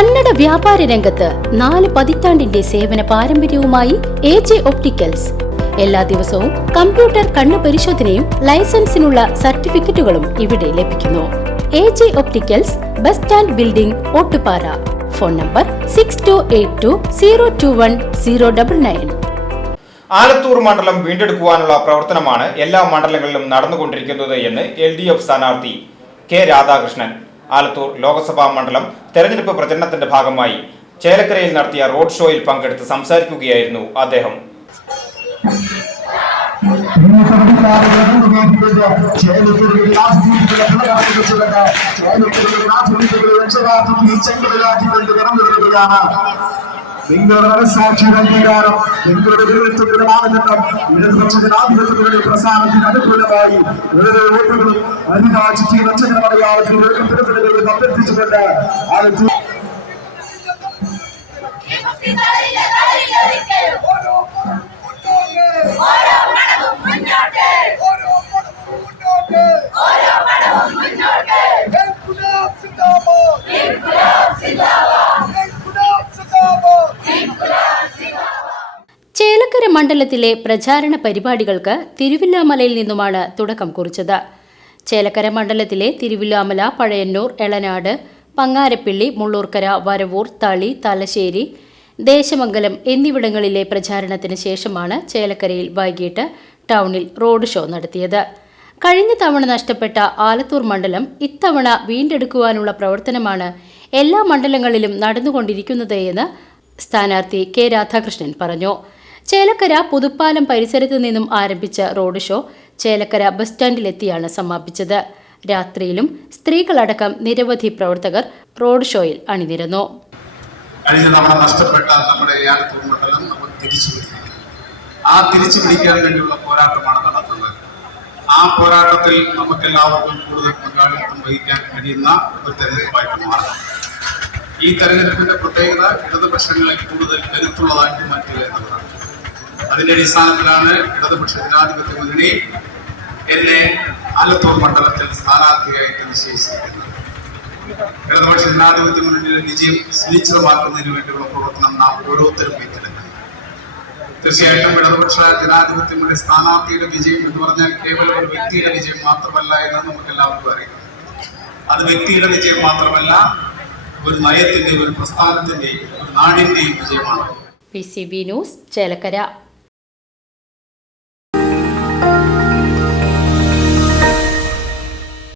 കന്നഡ വ്യാപാര രംഗത്ത് 4 പതിറ്റാണ്ടിന്റെ സേവന പാരമ്പര്യവുമായി AJ ഒപ്റ്റിക്കൽസ്. എല്ലാ ദിവസവും കമ്പ്യൂട്ടർ കണ്ണു പരിശോധനയും ലൈസൻസിനുള്ള സർട്ടിഫിക്കറ്റുകളും ഇവിടെ ലഭിക്കുന്നു. AJ opticals, bus stand building, Ottupara. Phone number 6282021099. Alathur മണ്ഡലം വീണ്ടെടുക്കുവാനുള്ള പ്രവർത്തനമാണ് എല്ലാ മണ്ഡലങ്ങളിലും നടന്നുകൊണ്ടിരിക്കുന്നത് എന്ന് LDF സ്ഥാനാർത്ഥി കെ രാധാകൃഷ്ണൻ. ആലത്തൂർ ലോക്സഭാ മണ്ഡലം തെരഞ്ഞെടുപ്പ് പ്രചരണത്തിന്റെ ഭാഗമായി ചേലക്കരയിൽ നടത്തിയ റോഡ് ഷോയിൽ പങ്കെടുത്ത് സംസാരിക്കുകയായിരുന്നു അദ്ദേഹം. നിങ്ങളുടെ മനസാക്ഷിയുടെ അംഗീകാരം, നിങ്ങളുടെ വിരുദ്ധത്തിന്റെ മാനദണ്ഡം ഇടതുപക്ഷ ജനാധിപത്യങ്ങളുടെ പ്രസ്ഥാനത്തിന് അനുകൂലമായി ഓരോ വോട്ടുകളും അധികാരിച്ച് രക്ഷകരമറിയാവുന്ന അഭ്യർത്ഥിച്ചുകൊണ്ട് ചേലക്കര മണ്ഡലത്തിലെ പ്രചാരണ പരിപാടികൾക്ക് തിരുവില്ലാമലയിൽ നിന്നുമാണ് തുടക്കം കുറിച്ചത്. ചേലക്കര മണ്ഡലത്തിലെ തിരുവില്ലാമല, പഴയന്നൂർ, എളനാട്, പങ്ങാരപ്പിള്ളി, മുള്ളൂർക്കര, വരവൂർ, തളി, തലശ്ശേരി, ദേശമംഗലം എന്നിവിടങ്ങളിലെ പ്രചാരണത്തിന് ശേഷമാണ് ചേലക്കരയിൽ വൈകിട്ട് ടൗണിൽ റോഡ് ഷോ നടത്തിയത്. കഴിഞ്ഞ തവണ നഷ്ടപ്പെട്ട ആലത്തൂർ മണ്ഡലം ഇത്തവണ വീണ്ടെടുക്കുവാനുള്ള പ്രവർത്തനമാണ് എല്ലാ മണ്ഡലങ്ങളിലും നടന്നുകൊണ്ടിരിക്കുന്നത് എന്ന് സ്ഥാനാർത്ഥി കെ രാധാകൃഷ്ണൻ പറഞ്ഞു. ചേലക്കര പുതുപ്പാലം പരിസരത്ത് നിന്നും ആരംഭിച്ച റോഡ് ഷോ ചേലക്കര ബസ് സ്റ്റാൻഡിലെത്തിയാണ് സമാപിച്ചത്. രാത്രിയിലും സ്ത്രീകളടക്കം നിരവധി പ്രവർത്തകർ റോഡ് ഷോയിൽ അണിനിരന്നു. കഴിഞ്ഞ തവണ നഷ്ടപ്പെട്ട നമ്മുടെ ആലത്തൂർ മണ്ഡലം നമ്മൾ തിരിച്ചു പിടിക്കാൻ വേണ്ടിയുള്ള പോരാട്ടമാണ് നടത്തുന്നത്. ആ പോരാട്ടത്തിൽ നമുക്കെല്ലാവർക്കും കൂടുതൽ പങ്കാളിത്തം വഹിക്കാൻ കഴിയുന്ന ഒരു തെരഞ്ഞെടുപ്പായിട്ട് മാറണം. ഈ തെരഞ്ഞെടുപ്പിന്റെ പ്രത്യേകത ഇടതുപക്ഷങ്ങളെ കൂടുതൽ കരുത്തുള്ളതാക്കി മാറ്റുക എന്നതാണ്. അതിന്റെ അടിസ്ഥാനത്തിലാണ് ഇടതുപക്ഷ ജനാധിപത്യ മുന്നണി എന്നെ ആലത്തൂർ മണ്ഡലത്തിൽ സ്ഥാനാർത്ഥിയായിട്ട് നിശ്ചയിച്ചിരിക്കുന്നത്. ഇടതുപക്ഷ ജനാധിപത്യ മുന്നണിയുടെ വിജയം സുനിശ്ചിതമാക്കുന്നതിന് വേണ്ടിയുള്ള പ്രവർത്തനം നാം ഓരോരുത്തരും ഏറ്റെടുക്കണം. തീർച്ചയായിട്ടും ഇടതുപക്ഷ ജനാധിപത്യ മുന്നണി സ്ഥാനാർത്ഥിയുടെ വിജയം എന്ന് പറഞ്ഞാൽ കേവലം ഒരു വ്യക്തിയുടെ വിജയം മാത്രമല്ല എന്ന് നമുക്ക് എല്ലാവർക്കും അറിയാം. അത് വ്യക്തിയുടെ വിജയം മാത്രമല്ല, ഒരു നയത്തിന്റെയും ഒരു പ്രസ്ഥാനത്തിന്റെയും ഒരു നാടിന്റെയും വിജയമാണ്. PCB news, Chelakkara.